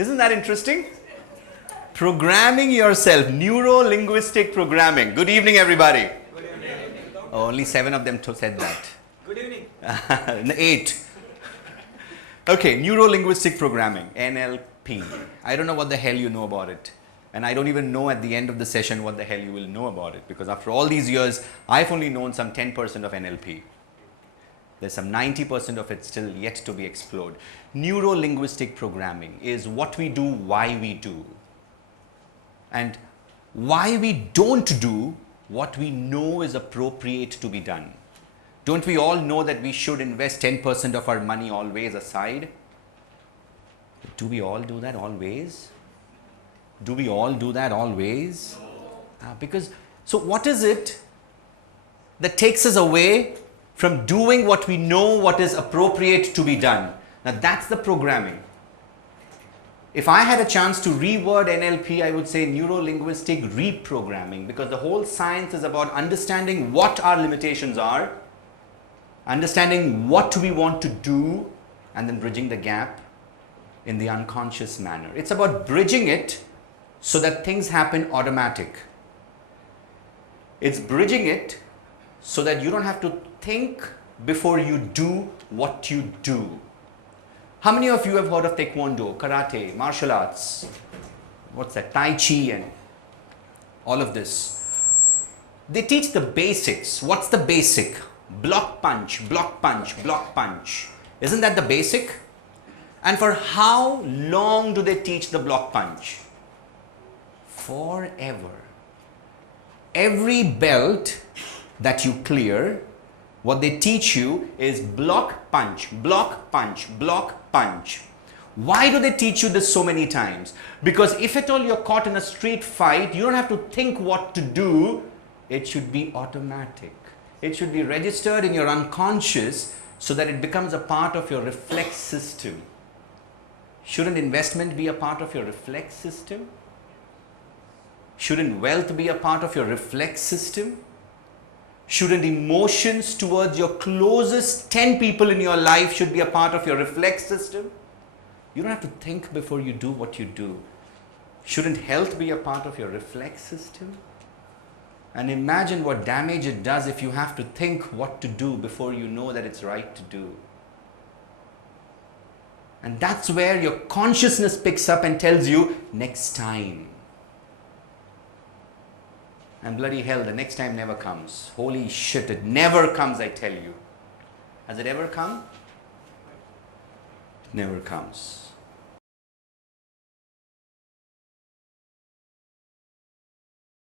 Isn't that interesting? Programming yourself, neuro-linguistic programming. Good evening, everybody. Good evening. Oh, only 7 of them said that. Good evening. 8. Okay, neuro-linguistic programming, NLP. I don't know what the hell you know about it. And I don't even know at the end of the session what the hell you will know about it. Because after all these years, I've only known some 10% of NLP. There's some 90% of it still yet to be explored. Neuro-linguistic programming is what we do, why we do. And why we don't do what we know is appropriate to be done. Don't we all know that we should invest 10% of our money always aside? Do we all do that always? Do we all do that always? So what is it that takes us away from doing what we know what is appropriate to be done? Now that's the programming. If I had a chance to reword NLP, I would say neuro-linguistic reprogramming, because the whole science is about understanding what our limitations are, understanding what we want to do, and then bridging the gap in the unconscious manner. It's about bridging it so that things happen automatic. It's bridging it so that you don't have to think before you do what you do. How many of you have heard of Taekwondo, Karate, martial arts? What's that? Tai Chi and all of this. They teach the basics. What's the basic? Block punch, block punch, block punch. Isn't that the basic? And for how long do they teach the block punch? Forever. Every belt that you clear, what they teach you is block punch, block punch, block punch. Why do they teach you this so many times? Because if at all you're caught in a street fight, you don't have to think what to do. It should be automatic. It should be registered in your unconscious so that it becomes a part of your reflex system. Shouldn't investment be a part of your reflex system? Shouldn't wealth be a part of your reflex system? Shouldn't emotions towards your closest 10 people in your life should be a part of your reflex system? You don't have to think before you do what you do. Shouldn't health be a part of your reflex system? And imagine what damage it does if you have to think what to do before you know that it's right to do. And that's where your consciousness picks up and tells you, next time. And bloody hell, the next time never comes. Holy shit, it never comes, I tell you. Has it ever come? It never comes.